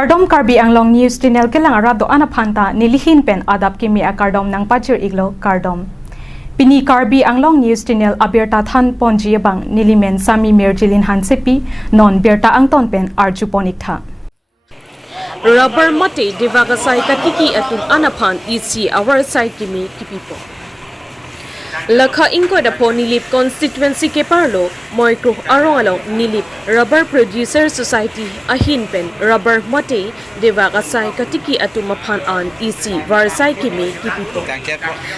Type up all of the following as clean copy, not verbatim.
Kardom Karbi Anglong News Channel kelang arado anaphanta nilihin pen adap kimi a kardom nang pachir iglo kardom. Pini Karbi Anglong News Channel abirta than ponji bang nilimen sami merjilin hansepi non berta angton pen arjuponik tha. Rubber mate devagasai katiki atum anaphan isi our side kimi kipipo. Lakha ingko da po Nilip constituency ke parlo moikro arong along Nilip Rubber Producer Society ahin pen rubber mate devagasai katiki atum aphan an isi varsai kimi kipipo.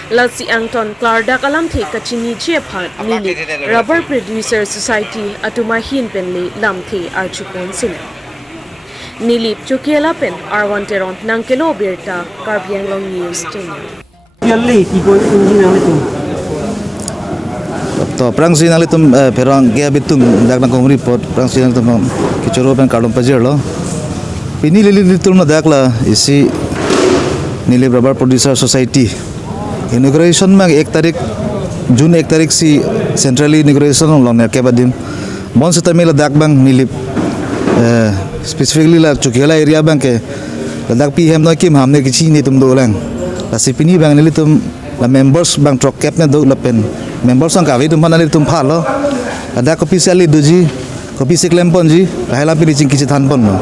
Lasi angton klarda kalam the kachini chephan Nilip Rubber Producer Society atuma hin pen le lamthe archupon sin. Nilip Chukiela pen R1 Teron Nankelo Birta Karbi Anglong News Channel. तो प्रंग सिनाले तुम फेरंग गया बितुम दागना कोमरी पोट प्रंग सिनाले तुम किचरो पेन कार्डम पजेर लो पिनी लिली तुम ना दागला इसी नीलिप रबर प्रोड्यूसर सोसाइटी इनॉग्रेशन में 1 तारीख जून 1 तारीख सी सेंट्रली इनॉग्रेशन लोंग के बादिम बन से तमिल दाग बंग नीलिप स्पेसिफिकली ला चुकेला एरिया बंग के दाग पी हम नो किम हमने किसी नहीं तुम दो लंग ला सिपिनी बंग नीली तुम ला मेंबर्स बंग ट्रक कैप ने दो ला pen members ang kawin tumpan ali tumpa lo ada kopi sali doji kopi si Kedengpon ji lahila pili cing Chethan pon no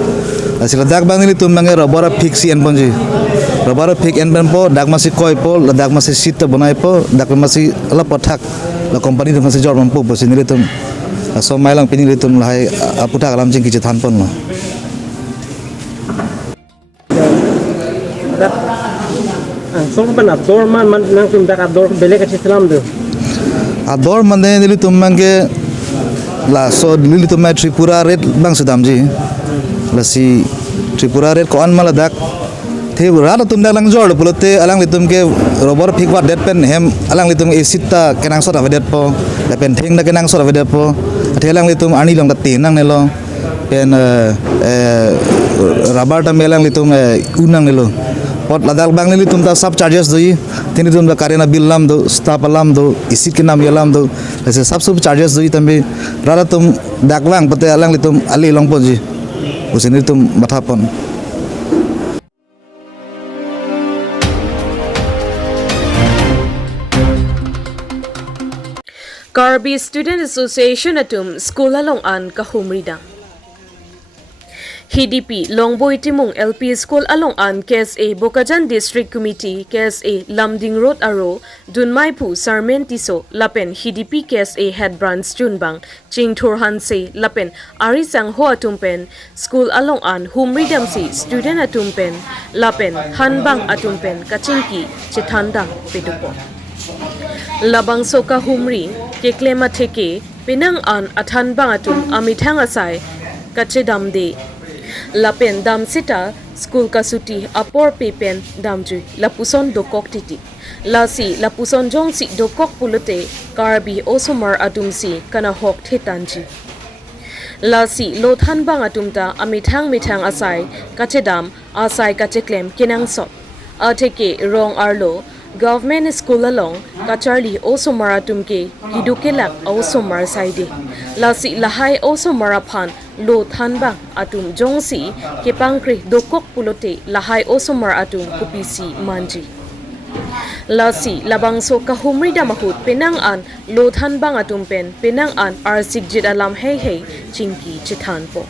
asila dak bang ali tum mangai robora fix en pon ji robora fix en pon po dak masih koi po dak masih sit bonai po dak masih ala pothak la company tum masih jor mampu po sinili tum so mailang pinili tum lahai aputhak alam cing Chethan pon no so pan ador man nang tum dak ador belek ati salam do ador mande nili tum mange la so nili tum mai Tripura red bang sedam ji la si Tripura red ko an mala dak the rada tum dak lang jor pulote alang litum ke robor phik wat det pen hem alang litum e sitta kenang sot avedet po la pen thing na kenang sot avedet po athelang litum ani long da tinang ne lo pen rubber ta melang litum unang ne lo pot ladal bang nili tum ta sub charges doi tini tum da karena bill lam do staff alam do isit ke nam yalam do ऐसे सब charges doi tambe rada tum dak bang pate alang litum ali long pon ji usini tum mathapon Karbi Student Association atum school along an kahumrida. HDP Longboy Timung LP School along an KSA Bokajan District Committee KSA Lamding Road Aro Dunmaipu Sarmentiso Lapen HDP KSA Head Branch Junbang Chingthur Hanse Lapen Arisang Ho Atumpen School along an Humridam si Student Atumpen Lapen Hanbang Atumpen Kachingki Chethanda Pedupo Labang Soka Humri Keklema Theke Pinang an Athanbang Atum Amithang Asai Kachedam de Lapen dam sita school kasuti apor pepen damju lapuson dokok titi lasi lapuson jongsi dokok pulote Karbi osomar atumsi kana hok thetanji lasi lothan bang atumta amithang asai kachedam asai kacheklem kinang sot atheke rong arlo government school along kacharli osomar atumke hidukelak osomar saide lasi lahai osomar aphan lo thanbang atum jongsi kepangkre dokok pulote lahai osomar atum kupisi manji lasi labangso kahumrida mahut penang an lo thanbang atum pen penang an arsik jit alam hei chingki Chethan po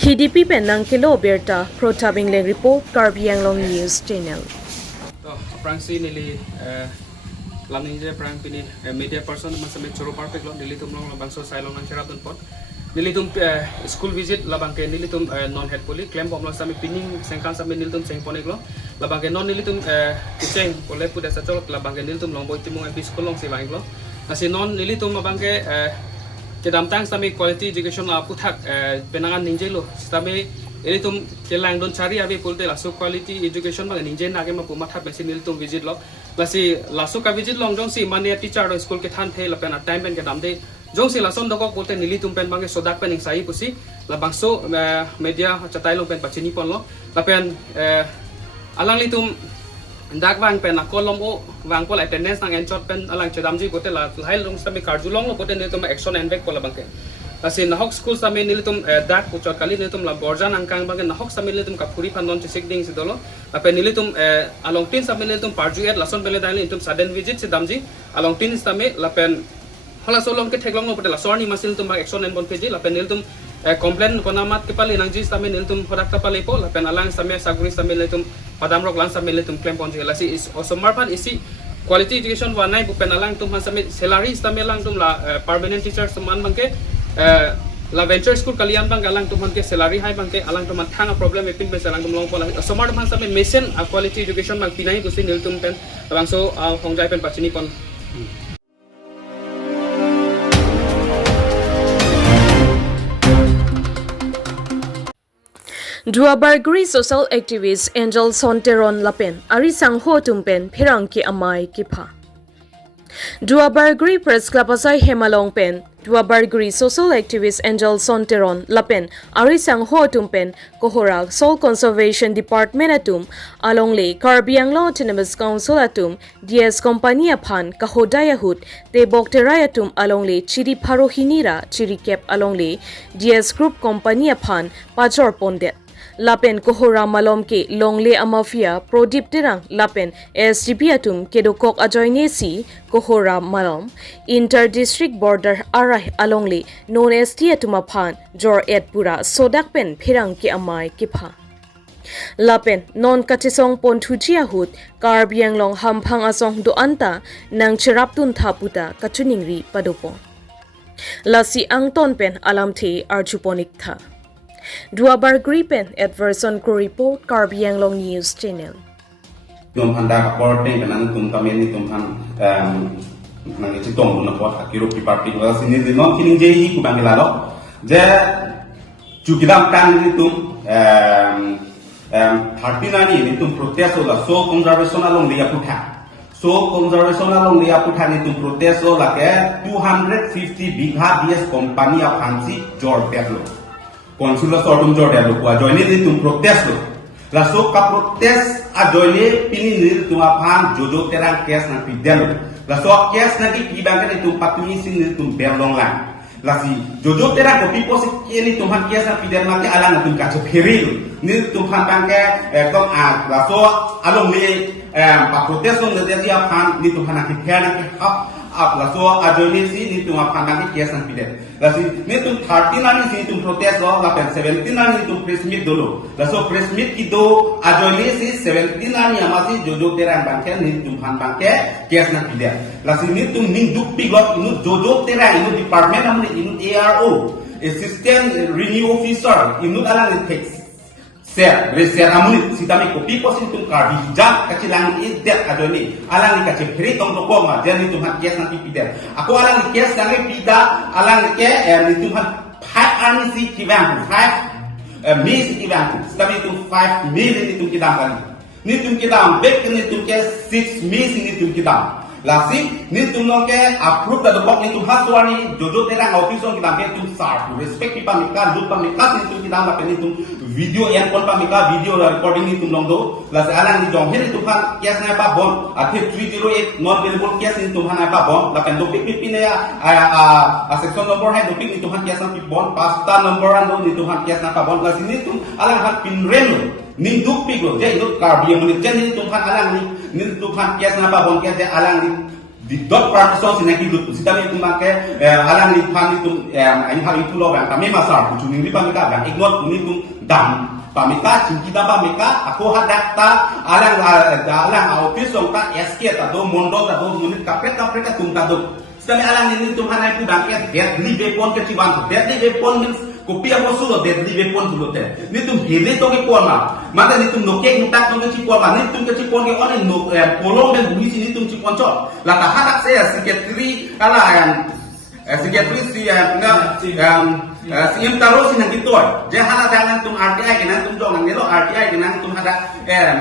HDP penang kilo berta protabing le report Karbi Anglong News Channel Prangsi nili lamning je prang pini media person masame choro perfect lo nili tum long bangso sailong nang cherapun pot nili tum school visit labang ke nili tum non head poli claim bom lo sami pinning sengkan sami nili tum sengponik lo labang ke non nili tum kuceng pole puda sachol labang ke nili tum long boy timung MP school long silang lo nasi non nili tum labang ke kedam tang sami quality education la puthak penangan ningje lo sami ini tum kelang don cari abe pulte lasu quality education bang ninje na ke mapu matha besi nil tum visit lo lasi lasu ka visit long jong si mane teacher do school ke than the la pen time pen ke dam de jong si lason doko pulte nili tum pen bang sodak pen sai pusi la bangso media chatai lo pen pachini pon lo la pen alang li tum dak bang pen akolom o wang pol attendance nang enchot pen alang chedam ji pulte la hai long sami karjulong lo pulte nil tum action and back pol bang ke Asi nahok school sami nilitum dak pucot kali nilitum la borjan angkang bang nahok sami nilitum kapuri pandon cisik ding sidolo ape nilitum along tin sami nilitum parjuet lason bele dai nilitum sudden visit si damji along tin sami lapen hala solong ke theklong no putela sorni masil tum action en bon peji lapen nilitum complain konamat ke pali nangji sami nilitum hodak ta pali po lapen alang sami saguri sami nilitum padam rok lang sami nilitum claim pon jela si is osomarpan isi quality education wa nai bupen alang tum sami salary sami lang tum la permanent teacher saman bangke la venture school kalian bang alang tuman ke salary hai bang ke alang tuman thanga problem epin be salang tum long pola somar bang same mission quality education bang pinai kusin nil tum pen bang so hongjai pen pachini pon Duabargri social activist Angel Sonteron Lapen Ari Sangho Tumpen Pirang ki Amai Kipa Duabargri Press Club Asai Hemalong Pen Duabargri social activist Angel Sonteron Lapen Ari Sangho Tumpen Kohorak Soul Conservation Department Atum Alongle Karbiang Law Autonomous Council Atum DS Company Aphan Kahodayahut Te Bokterayatum Alongle Chiri Parohinira Chiri Kep Alongle DS Group Company Aphan Pajor Pondet Lapen Kohora Malom ke Longle Amafia Prodip Terang Lapen SDP Atum Kedokok Ajoinesi Kohora Malom Inter-District Border Arah Alongle known as Tiatumaphan Jor Edpura Sodak Pen Pirang ke Amai Kipa Lapen non katisong Pontuchia Hut Karbiang Long Hampang Asong Doanta Nang Chiraptun Taputa Kachuningri Padopon Lasi Angton Pen Alamte Archuponik Tha Duabargri Pen Adverson Ko Report Karbiang Long News Channel Tum handa reporting kanang tum kami tum han nang itong na po akiro party wala sini non kining jehi ku bangilalo je chukidam kan ni tum 39 ni tum protest ola so conservation along dia putha so conservation along dia putha ni tum protest ola ke 250 bigha BS company of Hansi Jor Pedro Consular Sortum Jordan lo join ni tum protest lo la so ka protest a join pini ni tum aphan jojo terang kes na pidel la so kes na ki bang ni tum patuni sin ni tum berlong lang la si jojo terang ko pipo se ni tum han kes na pidel ma ke alang tum ka chheril ni tum phan bang ke kom a la so along ni pa protest on de dia aphan ni tum han ki khana ki hap up la so a join si ni tum aphan bang ke kes na pidel la si ni tum 13 ani si tum protest lo la pen 17 ani tum press meet dolo la so press meet ki do a join si 17 ani amasi jojo terang bang ke ni tum han bang ke kes na pidel la si ni tum ning duk pi got inu jojo terang inu department amni inu ARO assistant renew officer inu alang ni text ser reser amuni sitami ko pipo sin tum karbi jam kacilang idet adoni alang ni kaci free tong to ma jadi tum han kes na pidel ako alang ni kes na pida alang ke ni tum han 5 ani si kibang 5 mi si kibang sitami tum 5 mi ni tum kidang ni tum kidang back ni tum ke 6 mi si ni tum kidang lasi ni tum no ke approve the box ni tum haswani jojo terang office on kidang ke tum sar respect pipa mikal dut pamikal ni tum kidang la ni tum video yang kon pamika video recording ni tum long do lasi alang ni jong hen tum kan kes na pa bon athe 308 not available kes ni tum han pa bon la kan do pik pin ya a section number hai do pik ni tum han kes na pi bon pasta number ando ni tum han kes na pa bon lasi ni tum alang han pin rem ni duk pik lo je no karbi mun je ni tum han alang ni tum han kes na pa bon ke je alang ni di dot partition sinaki dut sitami tum ke alang ni phan ni tum ai ha itu lo bang kami masar tu ni pamika bang ignore ni tum dam pamika cingkita pamika aku hadakta alang office on ta SK ta do mondo ta do munit kapret ka tum ta do sitami alang ni tum hanai ku bang ke deadly weapon ke ciwan deadly weapon means kopi apa sudah deadly weapon dulu teh ni tum hele to ke pon ma mata ni tum noke mutak to ke pon ma ni tum ke pon ke on no polong dan bunyi sini tum pon cot la ta hadak saya secretary kala yang secretary si yang taruh sini gitu je hala dangan tum RTI kenan tum jong nang lo RTI kenan tum hada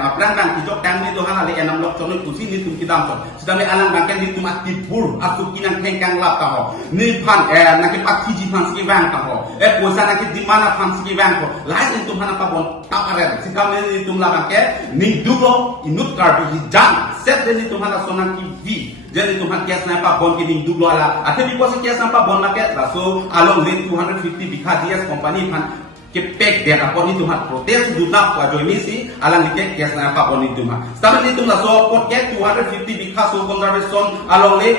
aplan bang kijok tang ni to hala le enam lok chon kusi ni tum kidam to sedami alang bang ni tum akibur asuk kinang hengkang lap ta ho ni phan nak pak ji phan ski bang ta ho posa nak di mana phan ski bang ko lai tum hana pa bon ta are sikam ni tum la bang ke ni dulo inut karbi jam set ni tum hala sonan ki vi jadi tuhan kes na pa bon kini dublo ala ate bi posi kes na pa bon market la so along le 250 bikha DS company pan ke pek de ka pon itu hat protest du na kwa join misi alang dike kes na pa pon itu ma stabil itu la so pot ke 250 bikha so conservation along le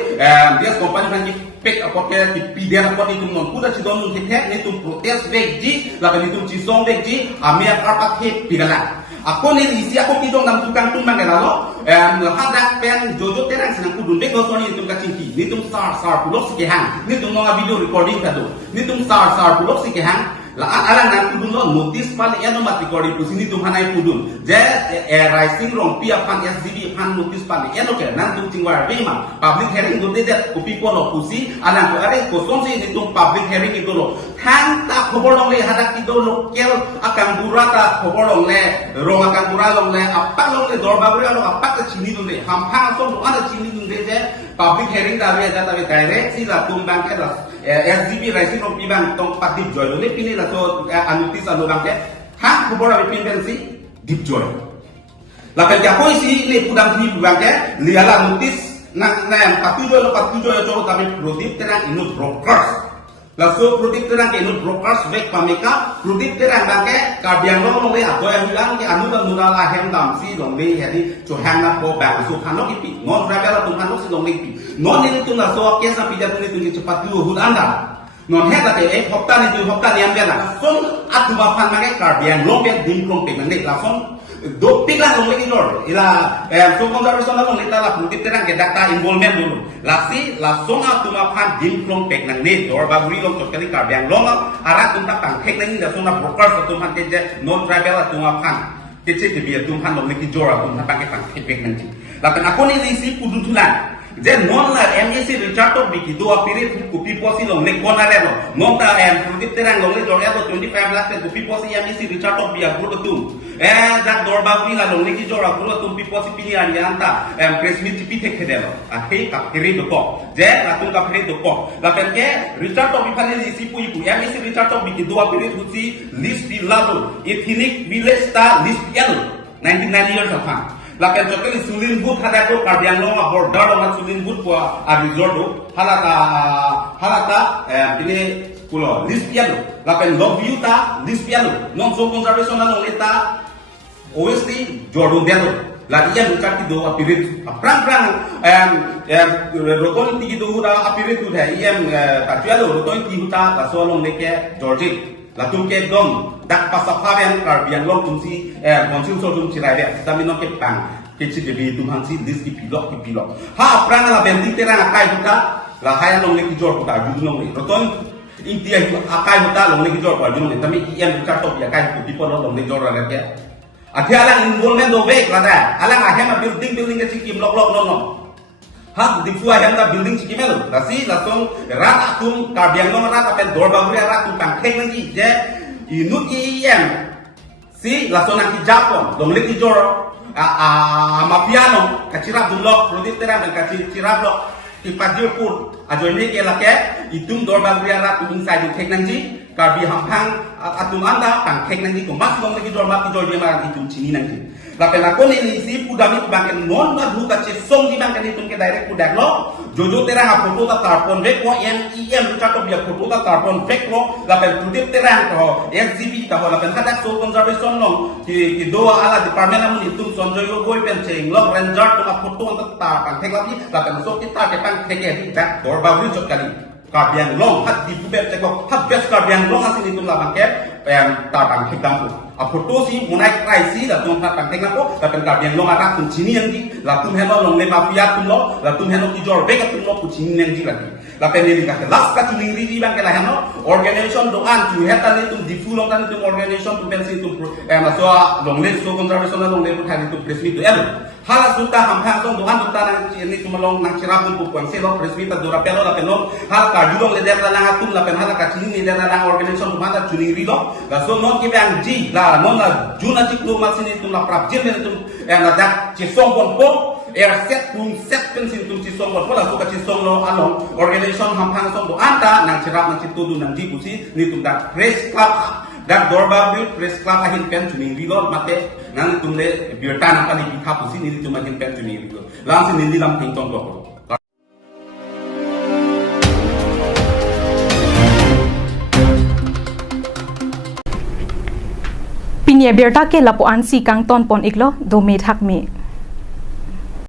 DS company pan ke pek pot ke pide na pon itu non kuda ci don ke tek ni tu protest vegji la ben itu ci song vegji amia karpak ke pigala ako ni isi ako kidong nam tukang tumbang galalo hadak pen jojo terang sinang kudun de gosoni itu kacingki ni tum sar pulok sikehang ni tum nonga video recording kado ni tum sar pulok sikehang la alang nang kudun lo notice pal eno mat recording tu sini tum hanai kudun je rising rong pia pan SDB pan notice pal eno ke nang tum tingwar bema public hearing do de ko people lo kusi alang ko are ko sonsi ni tum public hearing itu lo hang ta khobor long le hadak kido lokel akan burata khobor long le rong akan buralong le apak long le dorbaguri long apak ke chini dun le hampang so lo ana chini dun de je public hearing da be da be direct si la tumbang ke la SDB rising rong pibang tong patip joy lo le pini la so anutis alo bang ke hang khobor ave pindensi deep joy la pel ka koi si le pudam ni bang ke li ala notis nang patujo yo tabe product terang inut brokers la so product terang ke inut brokers vek pameka product terang bangke kabiang long le ato yang bilang ke anu dan nudal ahem dam si long le jadi cohang na ko bang so kano kipi non rabela tum kano si long le kipi non ni tu na so ke sa pijat ni tu cepat dulu hud anda non het la ke hopta ni tu hopta ni ambela son atu ba pan mage kabiang long be dim krong pe mane la son do piglang long le ki lor ila so conservation long le ta la product terang ke data involvement dulu lasi la songa tuma pan dim krong pek nang ne dor baguri long to kali kar biang long ara tum ta tang thek nang da sona brokers to man te je non travel tuma pan te che te bi tum pan long le ki jora tum ta ke tang thek pek nang ji la kan ako ni si pudun tulan je non la MSC Richard to biki do apirit ku people si long le kona le non ta product terang long le jor ya 25 lakh ku people si MSC Richard to bi agro tum jak dor baguri la long le ki jora agro tum people si pini an yanta press meet ti thek khedelo a he ka kiri do ko je la tum ka kiri do ko la pen ke Richard to bi phane si pu ipu MSC Richard to biki do apirit ku si list bi lado ethnic village sta list el 99 years of time lakan chokeli sulin but hada ko karbiang long abor dar long sulin but ko a resort do halata bile pulo list piano lakan love you ta list piano non so conservation long leta OST jordo delo la dia bukan ti do apirit prang roton ti do huda apirit tu hai em tatialo roton ti huta ka so long leke george la tum ke dom dak pasaphaven karbiang long tum si konsil so tum chirai be tami no ke pang ke chi de bi tum han si this ki pilok ha prang la bendi terang akai huta la haya long le ki jor huta ju long le roton intia akai huta long le ki jor pa ju long le tami em ka to ya kai ku people long le jor la ke alang involvement do vek la da alang ahem building ke chi kim lok no ha di fuwa yang da building ci kimelo la si la song rat atum ka biang no rat apen dor baguri rat tum tang kheng ngi je inut iem si la song ki japon dong le ki jor mapiano ka cirap dulok produk terang dan ka cirap lok ki pajur pur ajo ni ke la ke itum dor baguri rat tum sai du kheng ngi ka bi hampang atum anda tang kheng ngi ko mas dong le ki jor ma ki jor dia ma itum chini ngi la pena ko ni si pudami bangken non na du ka che song di bangken itum ke direct pudak lo jojo terang a foto ta tarpon vek ko em ka to bia foto ta tarpon vek lo la pen pudip terang ko SGB ta ho la pen hadak so conservation lo ki do ala department amun itum sonjoy yo boy pen cheng lo ranger to ka foto ta kan thek la pen so ki ta ke pang thek e back dor bagri chok kali kabiang long hat di pubet ceko hat best kabiang long asin itum la bangke ta bang thek dam a foto si munai krai si la tum ta tang tengah ko la pen kabiang long ara tum chini yang di la tum helo long le mafia tum lo la tum helo ki jor be ka tum lo ku chini yang di lagi la pen ni ka las ka chini ri bang ke la hano organization do an tu heta ni tum di fu long tan tum organization tum pen si tum ma so long le so conservation long le thani tum press meet el hala suta ham song do an ta nang ni tum long nang chira tum ku kwang se lo press meet do ra pelo la pen long hal ka julong le der la nang tum la pen hala ka chini ni der la nang organization tum ta chuni ri lo la so non ki bang ji la non la juna ci klo masini tum la prap jeme tum na dak ci songon po set pen sin tum ci songon po la so ka ci songo along organization ham song do anta nang chira nang ci tudu nang di kusi ni tum dak press club dak dorba bil press club ahin pen chuni ri lo mate nang tum le birta nang kali bi khapusi ni tum ahin pen chuni ri lo lang sin ni lam ting tong lo pinia berta ke lapo an si kang ton pon iklo do me thak me